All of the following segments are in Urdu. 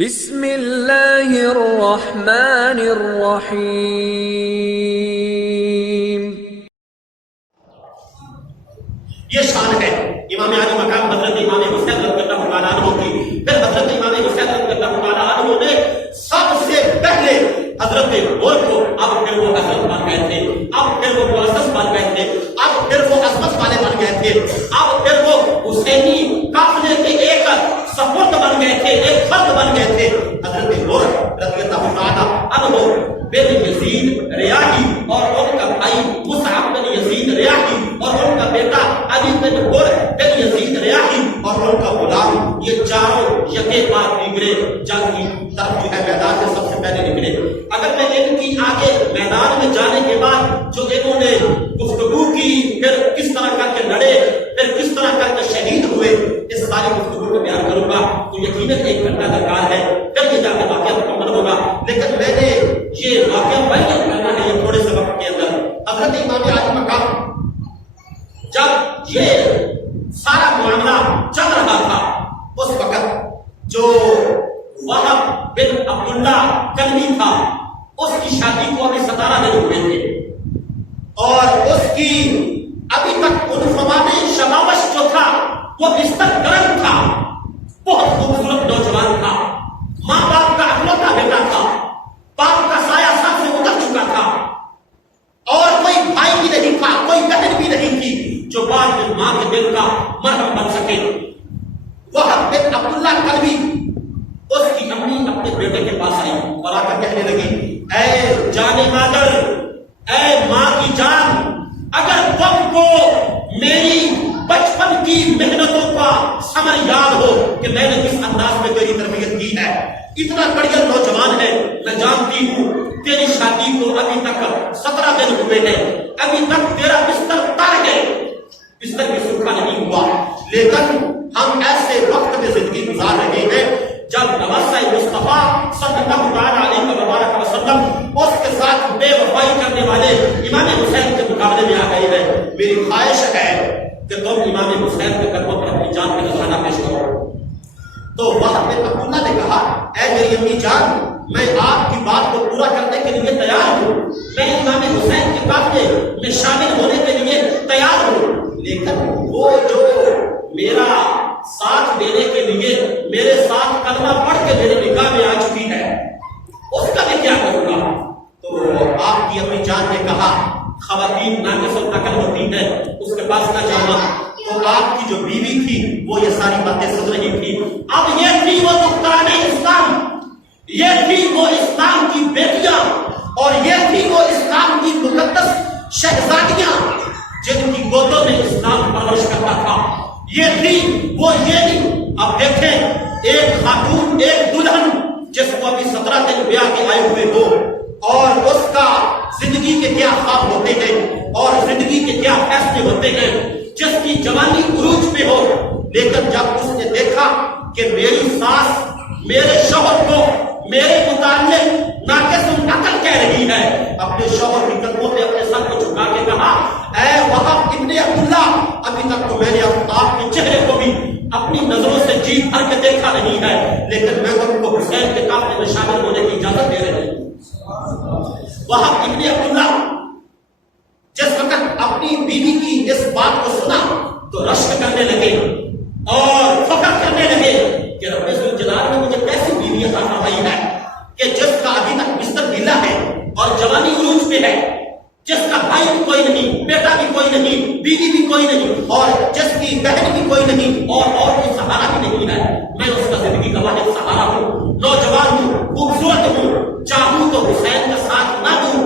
بسم اللہ الرحمن الرحیم۔ یہ شان ہے امام علی مقام حضرت امام حسین رضی اللہ تعالیٰ عنہ کی۔ پھر حضرت امام حسین رضی اللہ تعالیٰ عنہ نے سب سے پہلے حضرت نور کو، اب پھر وہ حضرت بن گئے تھے، اب پھر وہ معزز بن گئے تھے، اب پھر وہ عظمت والے بن گئے تھے، اب پھر وہ حسینی قافلے کے ایک سپرد بن گئے تھے، ایک فرد بن گئے تھے۔ حضرت نور رضی اللہ تعالیٰ عنہ بن یزید ریاحی اور ان کا بھائی مصعب بن یزید ریاحی اور ان کا بیٹا علی بن نور بن یزید ریاحی اور ان کا غلام، یہ چاروں یکے بعد نکلے، جنگ کی طرف جو ہے میدان میں سب سے پہلے نکلے۔ اگر میں ان کی آگے میدان میں جانے کے بعد جو انہوں نے گفتگو کی، پھر کس طرح کر کے لڑے، پھر کس طرح کر کے شہید ہوئے، اس ساری گفتگو کو بیان کروں گا تو یقیناً ایک گھنٹہ درکار ہے، پھر یہ جا کے واقعہ مکمل ہوگا۔ لیکن میں نے یہ واقعہ بیان کرنا ہے یہ تھوڑے سے وقت کے اندر۔ حضرت امام علی مقام جب یہ سارا معاملہ چل رہا تھا، اس وقت جو وہب بن عبداللہ کلبی تھا، اس کی شادی کو ابھی 17 دن ہوئے تھے اور اس کی ابھی تک عنفوان شماوش جو تھا وہ بستر گرم تھا، بہت خوبصورت نوجوان تھا، ماں باپ کا اکلوتا بیٹا تھا، باپ کا سایہ سر سے اتر چکا تھا اور کوئی بھائی بھی نہیں تھا، کوئی بہن بھی نہیں تھی جو بعد میں ماں کے دل کا مرہم بن سکے۔ وہب بن عبداللہ کلبی، اس کی امی اپنے بیٹے کے پاس آئی اور آ کر کہنے لگی، اے جان مادر، اے ماں کی جان، اگر تم کو میری بچپن کی محنتوں کا ثمر یاد ہو کہ میں نے کس انداز میں تیری تربیت کی ہے، اتنا بڑھیا نوجوان ہے، میں جانتی ہوں تیری شادی کو ابھی تک 17 دن ہوئے ہیں، ابھی تک تیرا بستر تر ہے، بستر بھی سوکھا نہیں ہوا، لیکن ہم ایسے وقت میں زندگی گزار رہے ہیں جب نواسہ مصطفیٰ صلی اللہ علیہ وسلم اس کے ساتھ بے وفائی کرنے والے امام حسین کے مقابلے میں آ گئے ہیں۔ میری خواہش ہے کہ تم امام حسین کے قدموں پر اپنی جان کا نذرانہ پیش کرو۔ تو وہب بن عبداللہ نے کہا، اے میری امی جان، میں آپ کی بات کو پورا کرنے کے لیے تیار ہوں، میں امام حسین کے قافلے میں شامل ہونے کے لیے تیار ہوں، لیکن وہ جو میرا ساتھ دینے کے لیے میرے ساتھ کلمہ پڑھ کے میرے نکاح میں آ چکی ہے، اس کا میں کیا کروں گا؟ تو آپ کی امی جان نے کہا، خواتین ناقص العقل ہوتی ہیں، اس کے پاس نہ جانا۔ تو آپ کی جو بیوی تھی وہ یہ ساری باتیں سن رہی تھی۔ اب یہ تھی وہ دختران اسلام، یہ تھی وہ اسلام کی بیٹیاں اور یہ تھی وہ اسلام کی مقدس شہزادیاں جن کی گودوں میں اسلام پرورش کرتا تھا، یہ تھی وہ یہی۔ اب دیکھیں، ایک خاتون، ایک دلہن جس کو ابھی 17 دن بیاہ کے آئے ہوئے ہو اور اس کا زندگی کے کیا خواب ہوتے ہیں اور زندگی کے کیا فیصلے ہوتے ہیں، جس کی جوانی عروج پہ ہو، لیکن جب اس نے دیکھا کہ میری ساس میرے شوہر کو میرے متعلق ناقص العقل کہہ رہی ہے، اپنے شوہر کی قدموں پہ اپنے سر کو جھکا کے کہا، اے وہب ابن عبداللہ، ابھی تک تو میں نے آپ کے چہرے کو بھی اپنی نظروں سے جی بھر کے دیکھا نہیں ہے، لیکن میں تم کو حسین کے قافلے میں شامل ہونے کی اجازت دے رہی ہوں۔ وہب ابن عبداللہ جس وقت اپنی بیوی کی اس بات کو سنا تو رشک کرنے لگے اور فخر کرنے لگے کہ رب ذوالجلال نے مجھے کیسی بیوی عطا فرمائی ہے کہ جس کا ابھی تک بستر گیلا ہے اور جوانی عروج پہ ہے، جس کا بھائی بھی کوئی نہیں، بیٹا بھی کوئی نہیں، بیوی بھی کوئی نہیں اور جس کی بہن بھی کوئی نہیں اور کوئی سہارا بھی نہیں ہے۔ میں اس کا زندگی کا واحد سہارا ہوں، نوجوان ہوں، خوبصورت ہوں، چاہوں تو حسین کا ساتھ نہ دوں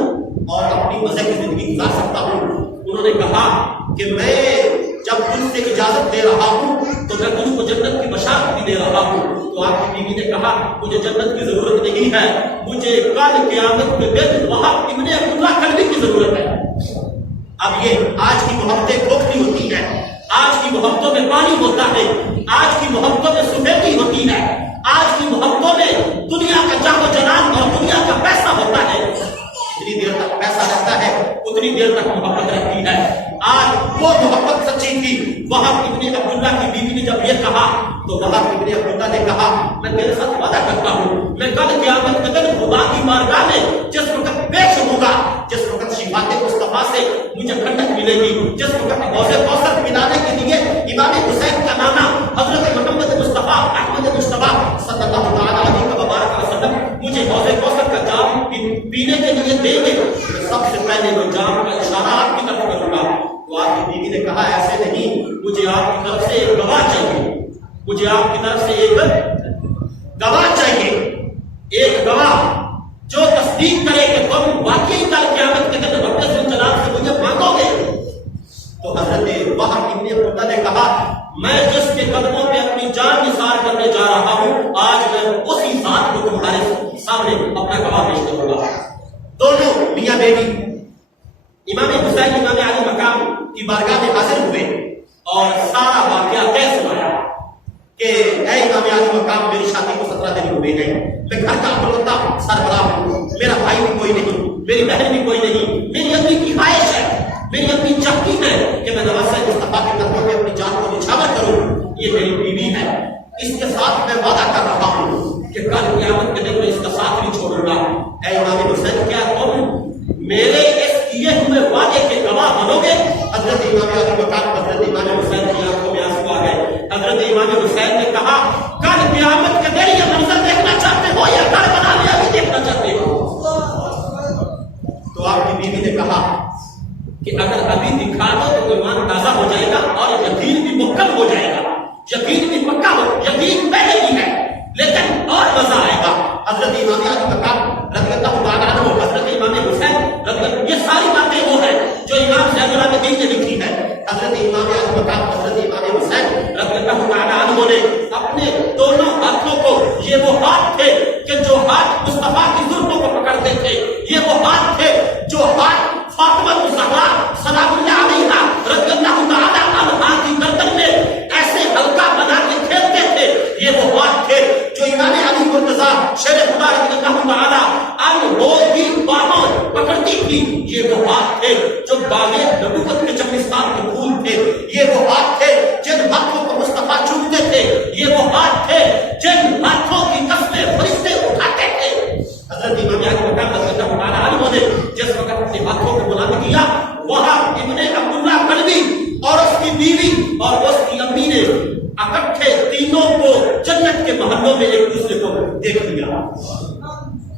اور اپنی مزے کی زندگی گزار سکتا ہوں۔ انہوں نے کہا کہ میں جب تجھ سے اجازت دے رہا ہوں تو میں تجھ کو جنت کی بشارت بھی دے رہا ہوں۔ تو آپ کی بیوی نے کہا، مجھے جنت کی ضرورت نہیں ہے، مجھے کل قیامت کے دن وہب ابن عبداللہ کلبی کی ضرورت ہے۔ اب یہ آج کی محبتیں کھوکھلی ہوتی ہیں، آج کی محبتوں میں پانی ہوتا ہے، آج کی محبتوں میں سفیدی ہوتی ہے، آج کی محبتوں میں دنیا کا جاہ و جلال اور دنیا کا پیسہ ہوتا ہے۔ جتنی دیر تک پیسہ رہتا ہے اتنی دیر تک محبت رہتی ہے۔ آج وہ محبت سچی تھی۔ وہب ابن عبداللہ کی بیوی نے جب یہ کہا تو وہاں ابن عبداللہ نے کہا میں تیرے ساتھ وعدہ کرتا ہوں میں کل قیامت کے دن خدا کی بارگاہ میں جس وقت پیش ہوں گا جس وقت شفاعت مصطفیٰ سے مجھے ٹھنڈک ملے گی جس وقت حوض کوثر پلانے کے لیے امام حسین کا نانا حضرت محمد مصطفیٰ احمد مصطفیٰ صلی اللہ تعالیٰ علیہ وسلم مجھے حوض کوثر کا جام پینے کے لیے دیں گے میں سب سے پہلے وہ جام کا اشارہ آپ کی طرف کروں گا تو آپ کی بیوی نے کہا ایسے نہیں مجھے آپ کی طرف سے ایک گواہ چاہیے مجھے آپ کی طرف سے ایک گواہ چاہیے ایک گواہ جو تصدیق کرے کہ تم واقعی کل قیامت کے دن رب ذوالجلال سے مجھے مانگو گے تو حضرت وہب ابن عبداللہ نے کہا میں جس کے قدموں پہ اپنی جان نثار کرنے جا رہا ہوں آج میں اسی ذات کو تمہارے سامنے اپنا گواہ پیش کروں گا دونوں میاں بیوی امام حسین امام علی مقام کی بارگاہ میں حاضر ہوئے اور سارا واقعہ کیسے سنایا کہ اے امام علی مقام میری شادی کو 17 دن ہوئے ہیں میں گھر کا اکلوتا سربراہ ہوں میرا بھائی بھی کوئی نہیں میری بہن بھی کوئی نہیں میری امی کی خواہش ہے میری اپنی چاہتی ہے کہ میں نواسہ مصطفیٰ کے قدموں میں اپنی جان کو نچھاور کروں یہ میری بیوی ہے اس کے ساتھ میں وعدہ کر رہا ہوں کہ کل قیامت کے دن میں اس کا ساتھ نہیں چھوڑوں گا اے امام حسین کیا تم میرے اس کیے ہوئے وعدے کے گواہ بنو گے حضرت امام علی مقام حضرت امام حسین کی آنکھوں میں آنسو آ گئے حضرت امام حسین نے کہا کل قیامت کے دن یہ منظر دیکھنا چاہتے ہو یا گھر بنا لیا بھی دیکھنا چاہتے ہو تو آپ کی بیوی نے کہا کہ اگر ابھی دکھا دو تو ایمان تازہ ہو جائے گا اور یقین بھی محکم ہو جائے گا یقین بھی پکا ہو یقین پہلے ہی ہے لیکن اور مزہ آئے گا حضرت امام علی مقام رضی اللہ تعالیٰ عنہ حضرت امام حسین رضی اللہ یہ ساری باتیں وہ ہیں جو امام زین العابدین نے لکھی ہے حضرت امام علی مقام حضرت امام حسین رضی اللہ تعالیٰ عنہ نے اپنے دونوں ہاتھوں کو یہ وہ ہاتھ تھے کہ جو ہاتھ مصطفیٰ کی زلفوں کو پکڑتے تھے یہ وہ ہاتھ تھے جو ہاتھ فاطمہ الزہرا سلام اللہ علیہا رضی اللہ تعالیٰ عنہا کی گردن میں ایسے ہلکا بنا کے کھیلتے تھے یہ وہ ہاتھ تھے جو امام علی مرتضیٰ شیر خدا رضی اللہ تعالیٰ عنہ کی باہوں پکڑتی تھی یہ وہ ہاتھ تھے جو باغ نبوت کے چمنستان کے پھول تھے یہ وہ ہاتھ تھے جن ہاتھوں کو مصطفیٰ چومتے تھے یہ وہ ہاتھ تھے جن ہاتھوں کی قسمیں فرشتے اٹھاتے تھے حضرت امام علی مقام رضی اللہ تعالیٰ عنہ نے جس وقت اپنے ہاتھوں کو بلند کیا وہاں ابن عبداللہ کلبی اور اس کی بیوی اور اس کی امی نے اکٹھے تینوں کو جنت کے محلوں میں ایک دوسرے کو دیکھ لیا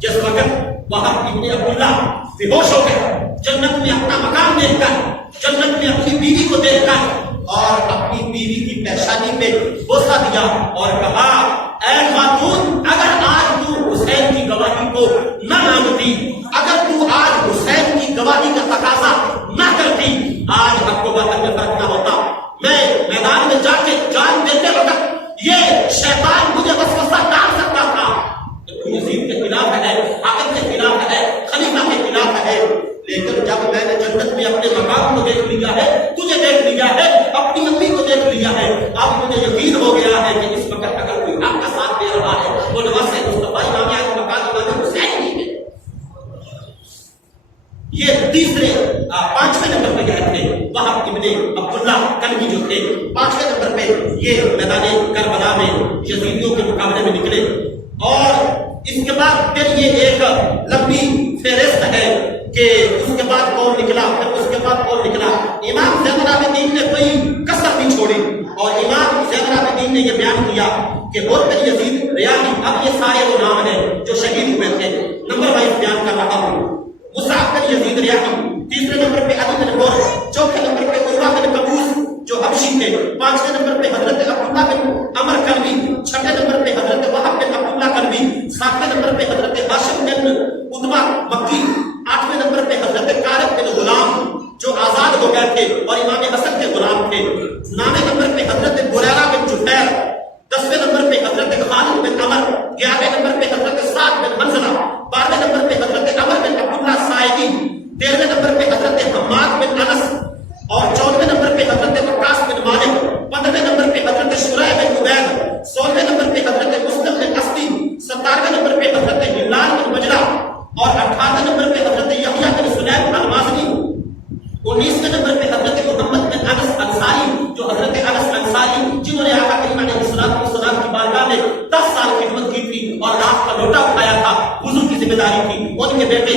جس وقت وہاں ابن عبداللہ بے ہوش ہو گئے جنت میں اپنا مقام دیکھ کر جنت میں اپنی بیوی کو دیکھ کر اور اپنی بیوی کی پیشانی پہ بوسہ دیا اور کہا اے خاتون اگر آج تو حسین کی گواہی کو نہ مانتی اگر تو آج حسین کی گواہی کا تقاضا نہ کرتی آج حق کو باطل میں فرق نہ ہوتا میں میدان میں جا کے جان دیتے وقت یہ شیطان مجھے وسوسہ ڈال سکتا تھا تو یزید کے خلاف ہے حاکم کے خلاف ہے خلیفہ کے خلاف ہے لیکن جب میں نے جنت میں اپنے مقام کو دیکھ لیا ہے تجھے دیکھ لیا ہے اپنی امی کو دیکھ لیا ہے اب مجھے یقین ہو گیا ہے کہ اس وقت اگر کوئی حق کا ساتھ دے رہا ہے وہ نواسہ مصطفیٰ امام علی مقام امام حسین ہی ہے یہ تیسرے 5ویں نمبر پہ گئے تھے وہاں ابن عبداللہ کلبی جو تھے 5ویں نمبر پہ یہ میدان کربلا میں یزیدیوں کے مقابلے میں نکلے اور اس کے بعد پھر یہ ایک لمبی فہرست ہے کہ اس کے بعد کون نکلا پھر اس کے بعد کون نکلا امام زین العابدین نے کوئی کسر نہیں چھوڑی اور امام زین العابدین نے یہ بیان کیا کہ بن یزید ریاحی اب یہ سارے وہ نام ہیں جو شہید ہوئے تھے نمبر وائز بیان کر رہا ہوں مصعب بن یزید ریاحی تیسرے نمبر پہ علی بن غور چوتھے نمبر پہ عروہ بن قبوس جو حبشی تھے 5ویں نمبر پہ حضرت عبداللہ بن عمر کلبی 6ویں نمبر پہ حضرت وہب بن عبداللہ کلبی 7ویں نمبر پہ حضرت ہاشم بن عتبہ مکی 8ویں نمبر پہ حضرت کارب بن غلام جو آزاد ہو گئے تھے اور امام حسن کے غلام تھے 9ویں نمبر پہ حضرت بریرہ بن جبیر 10ویں نمبر پہ حضرت خالد بن عمر 11ویں نمبر پہ حضرت سعد بن حنظلہ 12ویں نمبر پہ حضرت عمر بن عبداللہ سائدی 13ویں نمبر پہ حضرت حماد بن انس اور 14ویں نمبر پہ حضرت وقاص بن مالک 15ویں نمبر پہ حضرت شریح بن عبید 16ویں نمبر پہ حضرت مسلم بن اسدی 17ویں نمبر پہ حضرت ہلال بن مجرہ اور 18ویں نمبر پہ حضرت یحییٰ بن سلیم المازنی 19ویں نمبر پہ حضرت محمد بن انس انصاری جو حضرت انس انصاری جنہوں نے آقا ذمہ داری تھی ان کے بیٹے،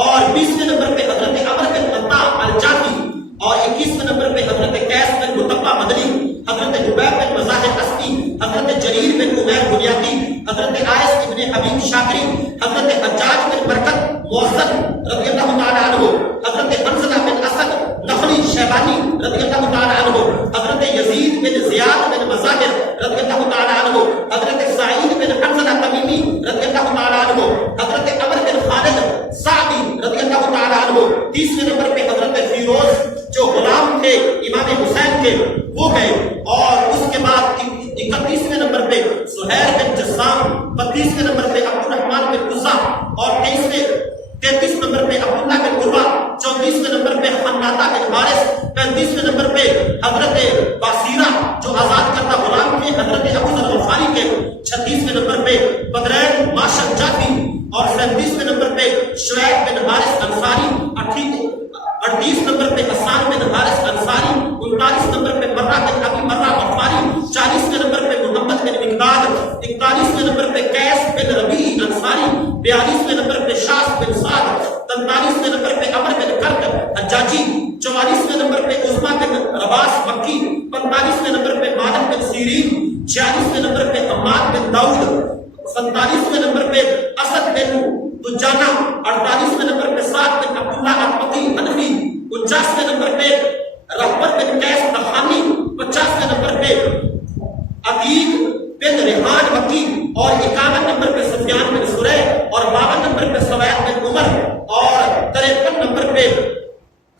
اور 20ویں نمبر پہ حضرت عمر بن مطاع الجعفی، اور 21ویں نمبر پہ حضرت قیس بن مطبع مدنی، حضرت جبیر بن مزاحم اسدی، حضرت جریر بن عمیر بنیاتی، حضرت عائص ابن حبیب شاکری، حضرت حجاج بن برکت موصل رضی اللہ تعالی عنہ، حضرت حنظلہ بن اسد نخلی شیبانی رضی اللہ تعالی عنہ، حضرت یزید بن زیاد بن مظاہر رضی اللہ تعالی عنہ، حضرت سعید بن حنظلہ تمیمی رضی اللہ تعالی عنہ، حضرت عمر بن خالد سعدی رضی اللہ تعالی عنہ۔ 30ویں نمبر پہ حضرت فیروز جو غلام تھے امام حسین کے وہ گئے، اور اس کے بعد 31ویں نمبر پہ زہیر بن جسام، 32ویں نمبر پہ عبد الرحمن بن قزہ، اور 33 نمبر پہ عبداللہ بن عروہ، 34ویں نمبر پہ حناطہ بن حارث، 35ویں نمبر پہ حضرت باسیرہ جو آزاد کردہ غلام تھے حضرت ابو ذر غفاری کے، 36ویں نمبر پہ بدرین ماشر جعفی، اور 37ویں نمبر پہ شعیب بن حارث انصاری، 38 نمبر پہ حسان بن حارث انصاری، 39 نمبر پہ مرہ بن ابی مرہ غفاری، 40ویں نمبر پہ محمد بن مقداد، 41ویں نمبر پہ قیس بن ربیع انصاری، 42ویں نمبر پہ شاس بن سعد، 43ویں نمبر پہ عمر بن کرد حجاجی، 44ویں نمبر پہ عثمان بن رباس مکی، 45ویں نمبر پہ مالک بن سیرین، 46ویں نمبر پہ حماد بن داؤد، 47ویں نمبر پہ اسد بن دجانہ، 48ویں نمبر پہ سعد بن عبداللہ الفقی حنفی، 49ویں نمبر پہ رحمت بن قیس نخانی، 50ویں نمبر پہ عتیق بن ریحان مکی، اور 51 نمبر پہ سفیان بن سریح، اور 52 نمبر پہ سوید بن عمر، اور 53 نمبر پہ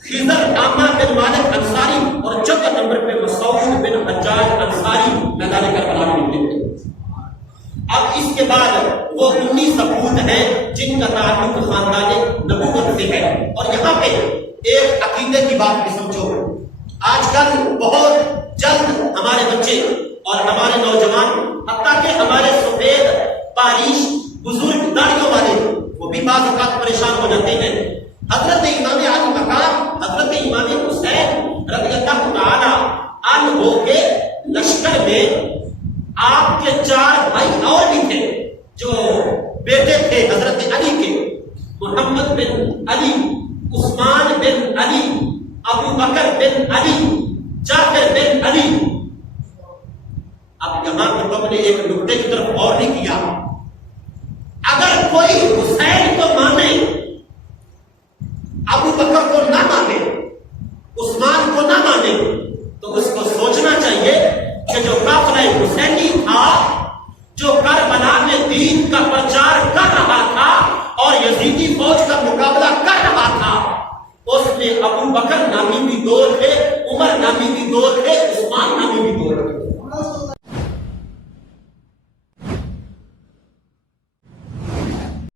خضر عامہ بن مالک انصاری، اور 54 نمبر پہ مسعود بن حجاج انصاری میدان کربلا میں نکلے تھے۔ اب اس کے بعد وہ 19 سپوت ہیں جن کا تعلق خاندان نبوت سے ہے، اور یہاں پہ ایک عقیدے کی بات بھی سمجھو۔ آج کل بہت جلد ہمارے بچے اور ہمارے نوجوان، حتیٰ کہ ہمارے سفید پاریش بزرگ داڑھیوں والے، وہ بھی بعض اوقات پریشان ہو جاتے ہیں۔ حضرت امام علی مقام حضرت امام حسین رضی اللہ تعالی عنہ کے لشکر میں آپ کے 4 بھائی اور بھی تھے جو بیٹے تھے حضرت علی کے، محمد بن علی، عثمان بن علی، ابو بکر بن علی، جعفر بن علی۔ اب یہاں پر ہم نے ایک نقطے کی طرف اور نہیں کیا، اگر کوئی حسین کو مانے، ابو بکر کو نہ مانے، عثمان کو نہ مانے، تو اس کو سوچنا چاہیے کہ جو قافلہ حسینی تھا، جو کربلا میں دین کا پرچار کر رہا تھا اور یزیدی فوج کا مقابلہ کر رہا تھا، اس میں ابو بکر نامی بھی دو تھے